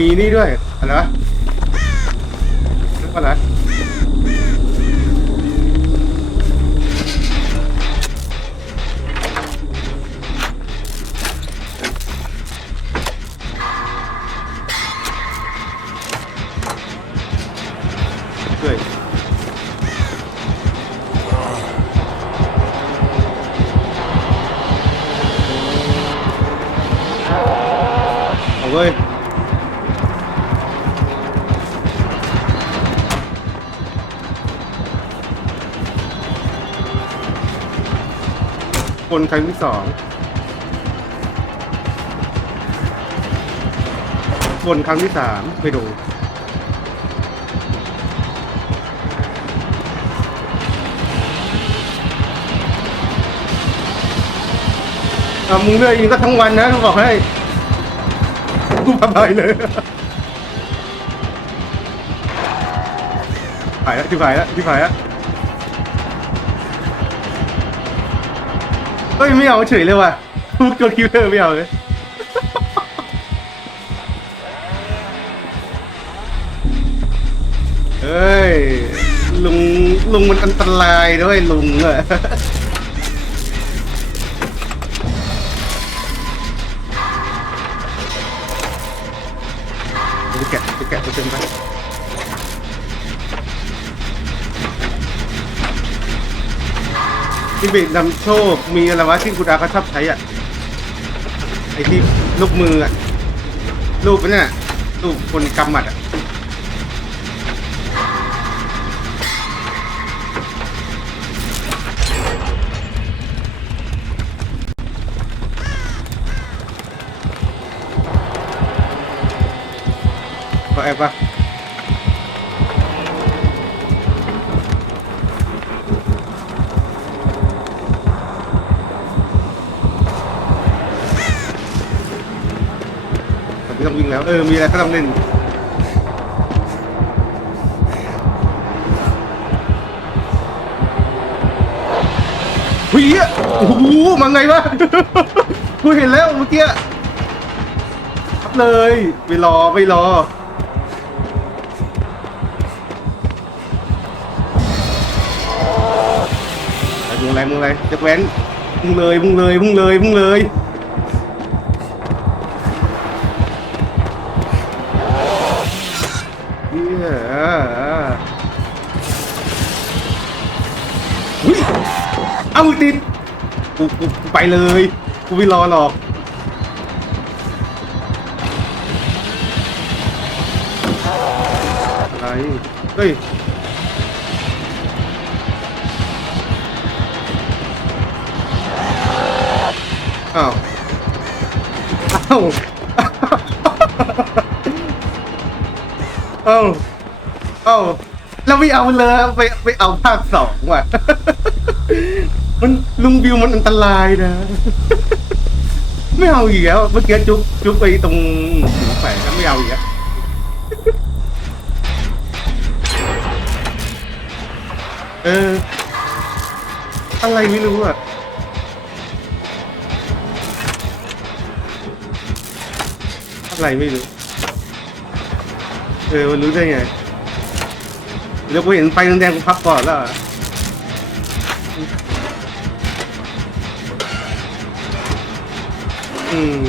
มีนี่ด้วยอะไรวะเรียกว่าอะไรด้วยเอาเว้ย คนครั้งที่สองคนครั้งที่สามไปดูอะมึงเลือกเองก็ทั้งวันนะบอกให้กูพาไปเลยหายแล้วที่หายแล้วที่หายแล้ว เฮ้ยไม่เอาเฉยเลยว่ะพูดกับคิวเตอร์ไม่เอาเลยเอ้ยลุงลุงมันอันตรายด้วยลุงอะจะแกะจะแกะตัวเต็มไป ที่เบนนำโชค มีอะไรวะที่กูดาเขาชอบใช้อะ ไอ้ที่ลูกมืออะรูปเนี่ยรูปคนกำหมัดอะข แล้วเออมีอะไรก็ต้องเล่นเฮ้ยโอ้โหมาไงวะกูเห็นแล้วเมื่อกี้ทับเลยไม่รอไม่รอมึงอะไรมึงอะไรจะแว้นมึงเลยมึงเลยมึงเลยมึงเลย กูกูกูไปเลย กูไม่รอหรอก อะไร เฮ้ย อ้าว อ้าว อ้าว อ้าว แล้วไม่เอาเลย ไปไปเอาภาคสองว่ะ มันลุงบิวมันอันตรายนะ ไม่เอาอีกแล้วเมื่อกี้จุ๊บจุ๊บไปตรงหูแฝงก็ไม่เอาอีกแล้วเออ อะไรไม่รู้อะอะไรไม่รู้ เออ มันรู้ได้ไงเดี๋ยวกูเห็นไฟแดงๆกูพับก่อนแล้วอะ อืม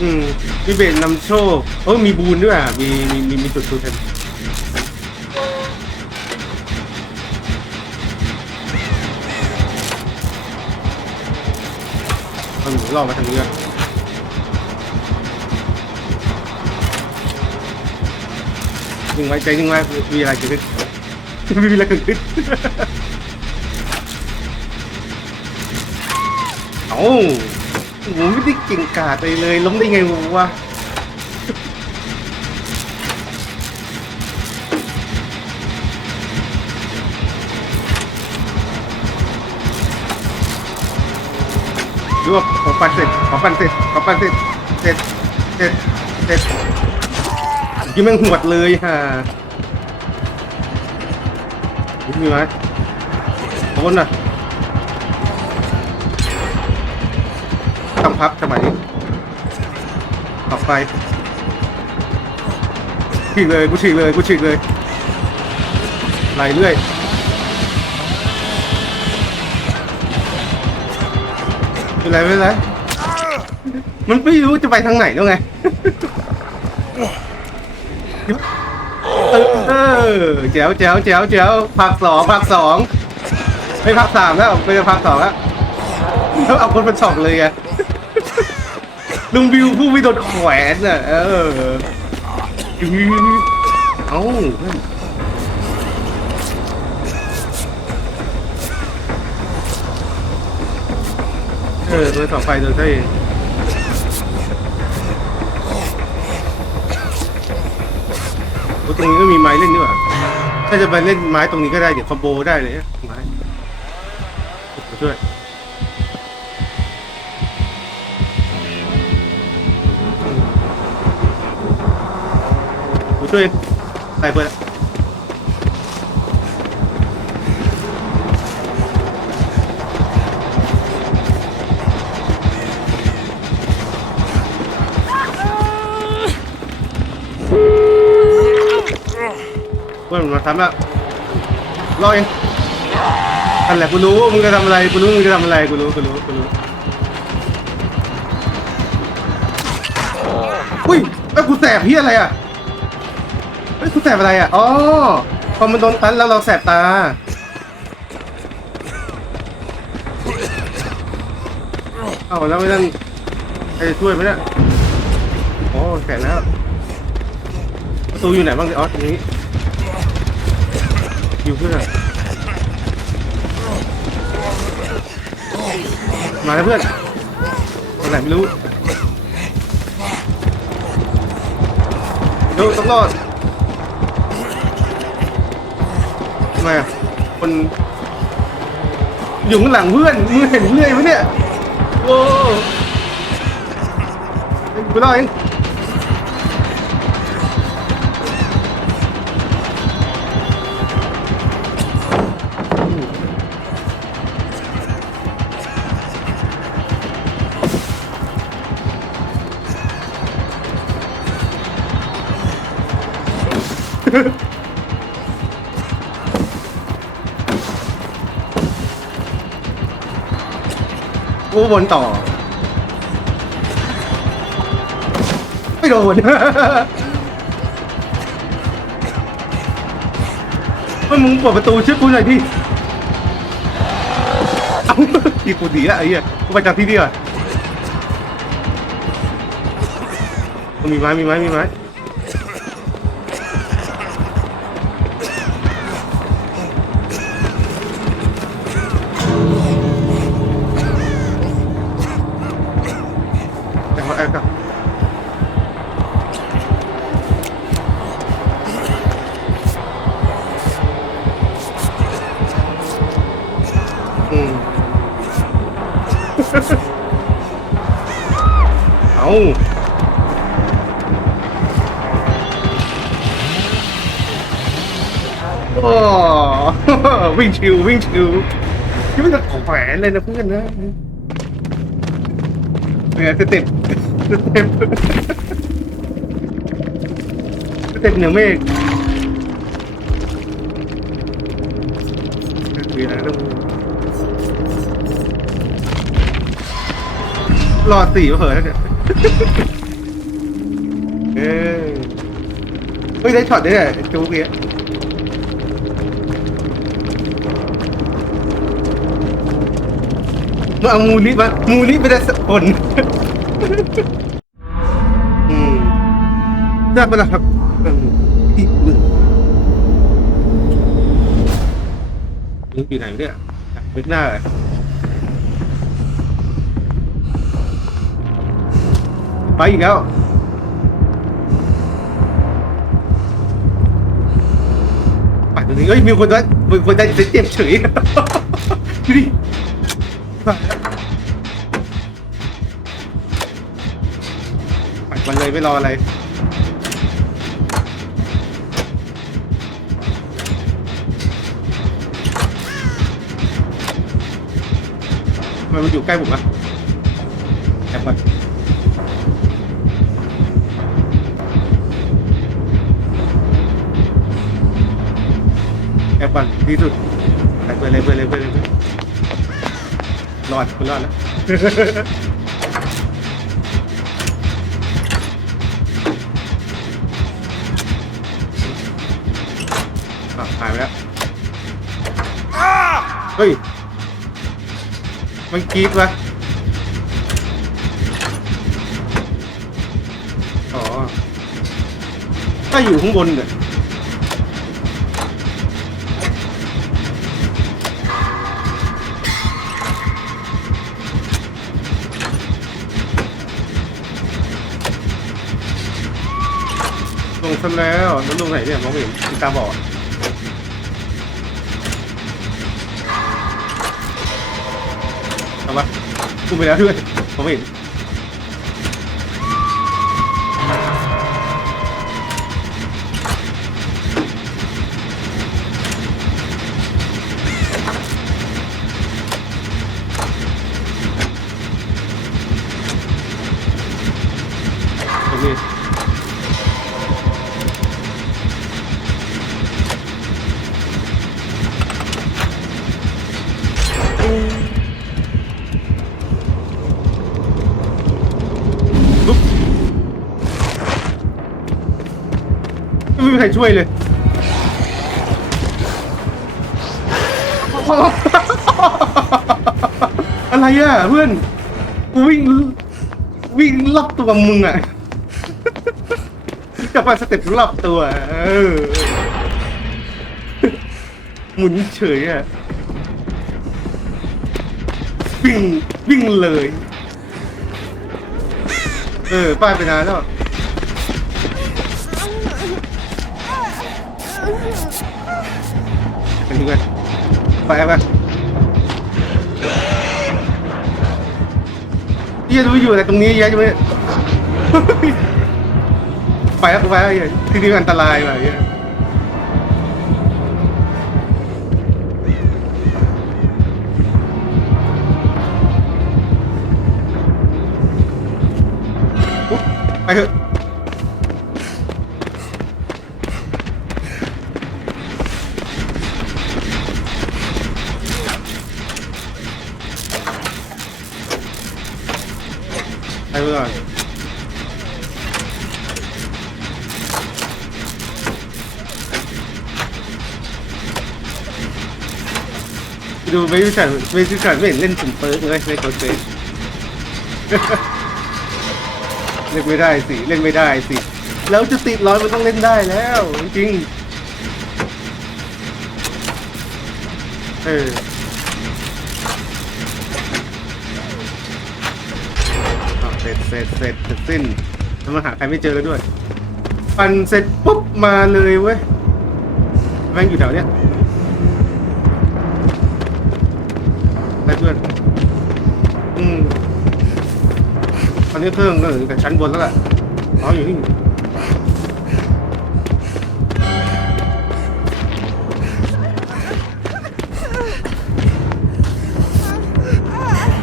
อืมมีเบนนำโชคเออมีบูนด้วยอะมีมีมีมีจุดทูเทมเอาหนู ลองมาทางนี้ก่อนยิงไว้ใจยิงไว้มีอะไรเกิดขึ้นไม่มีอะไรเกิดขึ้นเอ้าโอ้โหไม่ได้เก่งกาจเลยเลยล้มได้ไงวะ ดูว่าขอปันเสร็จขอปันเสร็จขอปันเสร็จเสร็จเสร็จเสร็จยิ้มแม่งหวดเลยฮะมีไหมโอนน่ะทำพับสมัยนี้ต่อไปฉีกเลยกูฉีกเลยกูฉีกเลยไหลเรื่อย เป็นไรไม่เป็นไรมันไม่รู้จะไปทางไหนแล้วไง เออแจ๋วแจ๋วแจ๋วแจ๋วภาคสองภาคสองไม่ภาคสามแล้วไปภาคสองแล้วแล้วเอาคนเป็นสองเลยไงลุงบิวผู้ไม่โดนแขวนน่ะเออเอ้า ออโดนสอไฟโดนได้โอ้ตรงนี้ก็มีไม้เล่นด้วยถ้าจะไปเล่นไม้ตรงนี้ก็ได้เดี๋ยวคอมโบได้เลยไม้ช่วยกูช่วยใส่เพื่อน ทำแล้วรอเองนั่นแหละกูรู้มึงจะทำอะไรกูรู้มึงจะทำอะไรกูรู้กูรู้กูรู้อุ้ยแล้กูแสบพี่อะไรอะเฮ้ยคุณแสบอะไรอะอ๋อพอมันโดนตันแล้วเราแสบตาเอาแล้วไม่นั่นใครช่วยไหมเนี่ยโอ้แสบแล้วประตูอยู่ไหนบ้างอ๋อตรงนี้ อยู่เพื่อนมาแล้วเพื่อนตรงไหนไม่รู้ดี๋ยวต้องรอดทำไมอะคนอยู่ข้างหลังเพื่อนมึงเห็นเรื่อยไหมเนี่ยโอ้ยกูเล่าเอง กูวนต่อ ไม่โดนเฮ้ยมึงเปิดประตูช่วยกูหน่อยดิเอ้าทีกูดีละไอ้เหี้ยกูไปจากที่นี่ก่อนมีไม้มีไม้มีไม้ เอาโอ้วิ่งชิววิ่งชิวนี่มันจะของแฝนเลยนะเพื่อนนะเนี่ยสเต็ปสเต็ปสเต็ปเหนือเมฆมีอะไรต้องรอดสีเผลอแล้วเนี่ย เอ้ยเฮ้ยได้ช็อตด้วยเนี่ยจูเกียมาเอามูลิมามูลิไปได้สักคนอืมได้ปะล่ะครับอืมอีกหนึ่งมึงอยู่ไหนเนี่ยนึกหน้ ไปอีกแล้ว ไปตรงนี้เอ้ยมีคนได้มีคนได้เจ็บเฉยดูดิเลยไม่รออะไรทำไมมันอยู่ใกล้ผมอะแอบก่อน บก่อนดีสุดไปเปิดเลยเปิดเลยเปิดเลยเปิดเลยรอดคุณรอดแล้วอะหายไปแล้ว เฮ้ย มันกรีดวะอ๋อถ้าอยู่ข้างบนเนี่ย ซะแล้วแล้วลงไหนเนี่ยมองไม่เห็นตาบอดเอาปะกูไปแล้วด้วยผมไม่เห็น ครช่วยเลยอะไรอะเพื่อนกูวิ่งวิ่งรอบตัวมึงอะจะมาสเต็ปรอบตัวเออหมุนเฉยอะวิ่งวิ่งเลย เออป้ายไปนานแล้ว ไปดูกันไปไปเฮียรู้อยู่อะไรตรงนี้เยอะจังเลยไปแล้วไปแล้วเฮียที่นี่อันตรายว่ะเฮียอุ๊ยไปเถอะ ไม่รู้จักไม่รู้จักไม่เห็นเล่นสุ่มเปิร์กเลยในโคเซเล่นไม่ได้สิเล่นไม่ได้สิ แล้วจะติดร้อยมันต้องเล่นได้แล้ว จริงเออเสร็จเสร็จเสร็จเสร็จสิ้นแล้วมาหาใครไม่เจอแล้วด้วย ปั่นเสร็จปุ๊บมาเลยเว้ยแม่งอยู่แถวเนี้ย ไปเพื่อน อืมตอนนี้เครื่องก็อยู่แต่ชั้นบนแล้วแหละอ๋ออยู่นี่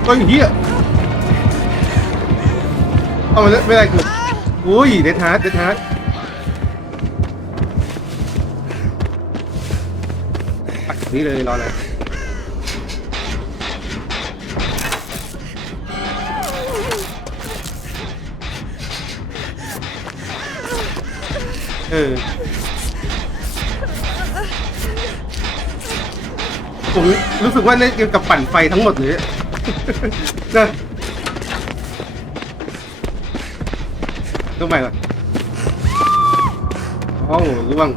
ก็อยู่เฮียเอามาเลยไม่ได้คืออุ้ยเดทฮาร์ดเดทฮาร์ดนี้เลยรอเลย เออผมรู้สึกว่าเล่นเกี่ยวกับปั่นไฟทั้งหมดเลยนะต้องใหม่ก่อนอ๋อร่วง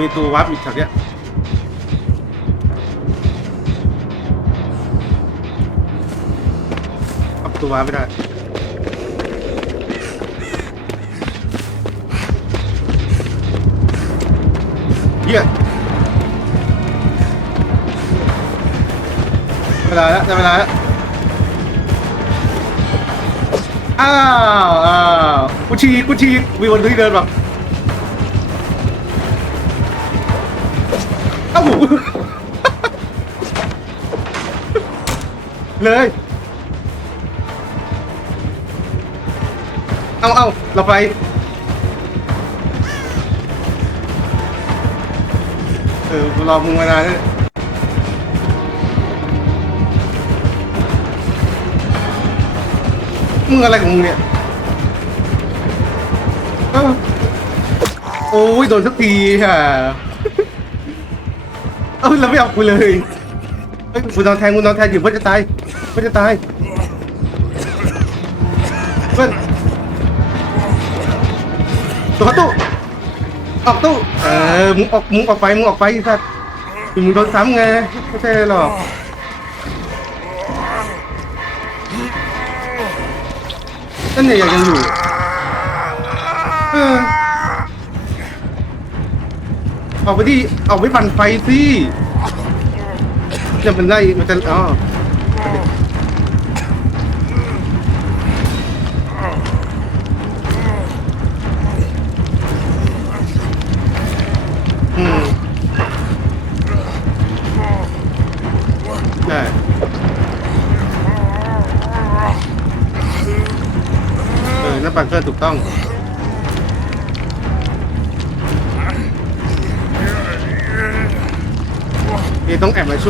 มีตัววับอีกแถวเนี้ยอับตัววับไม่ได้เยี่ม่ได้แล้วเไลาแล้วอ้าวอ้าวกูชีกกูฉีกมีวันที่เดินแบบาเลย เอาเอาเราไป เออกูรอมึงมานานแล้วมึงอะไรของมึงเนี่ยเอ้าโอ้ยโดนสักทีค่ะ เอ้าแล้วไม่เอากูเลยเฮ้ยกูนอนแทงกูนอนแทงอยู่เพื่อจะตายเพื่อจะตายเพื่อนตัวตู้ออกตู้เออมึงออกมึงออกไปมึงออกไปสัตว์มึงโดนซ้ำไงไม่ใช่หรอกนั่นเนี่ยยังอยู่เออ ออกไปดิออกไปปั่นไฟสิจะมันได้มันจะอ๋ออื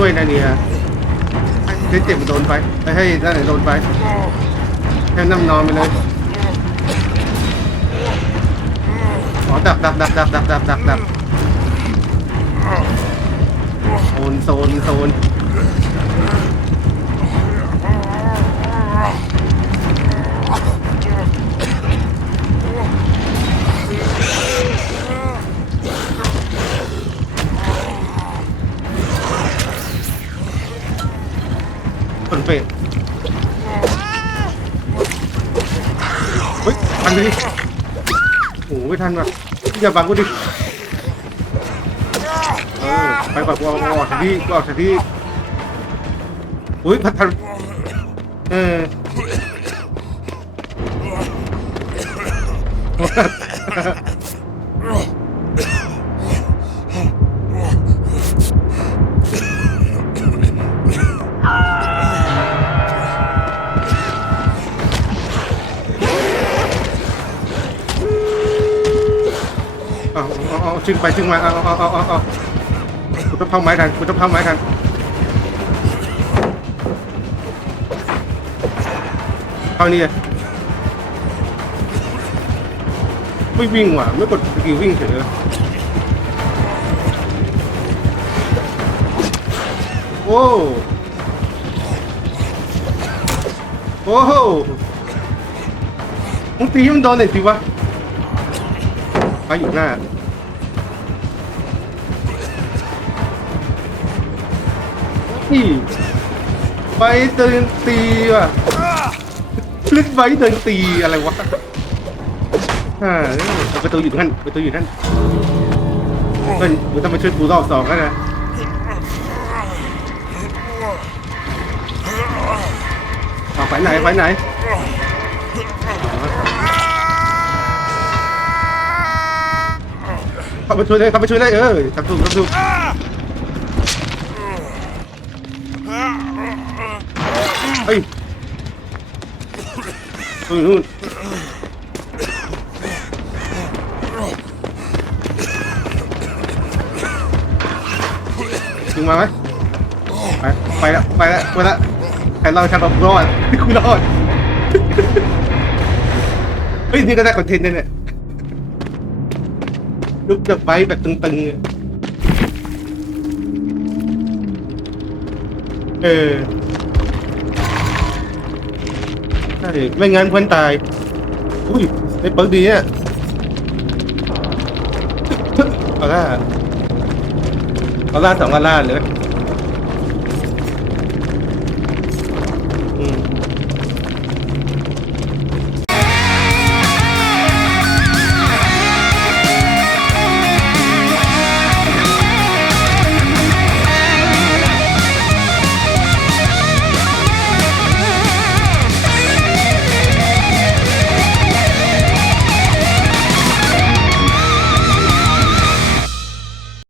ช่วยนะเนี่ยให้เจ็บมันโดนไปไปให้ด้านไหนโดนไปให้น้ำนอนไปเลยอ๋อดับดับดับดับดับดับดับดับโซนโซนโซน ทันว่ะอย่าบังกูดิเออไปก่อนกูเอากูออกจากที่กูออกจากที่อุ้ยพัดทันเออ ชึงไปชึงมาเอาเอาเอาเอาเอากูต้องเผาไม้ทันกูต้องเผาไม้ทันเอานี่เลยไม่วิ่งว่ะไม่กดสกิลวิ่งเฉยเลยโอ้โอ้โหมึงตีให้มันโดนหน่อยสิวะไปอยู่หน้า ไปเดินตีว่ะลึกไว้เดินตีอะไรวะอ่าเอาประตูอยู่นั่นประตูอยู่นั่นเฮ้ยมึงต้องมาช่วยกูรอบสองแล้วนะเอาไปไหนไปไหนเข้าไปช่วยเลยเข้าไปช่วยเลยเออทำถูกทำถูก เฮ้ยนู่นถึงมาไหมไปไปแล้วไปแล้วไปแล้วใครเล่าให้ฉันแบบรอดกูรอดเฮ้ยนี่ก็ได้คอนเทนต์เนี่ยลุกแบบไบแบบตึงๆ เออ ไม่งั้นเพื่อนตาย อุ้ยไอ้เปิร์กดีเนี่ยเอาล่าเอาล่าสองเอาล่าเลย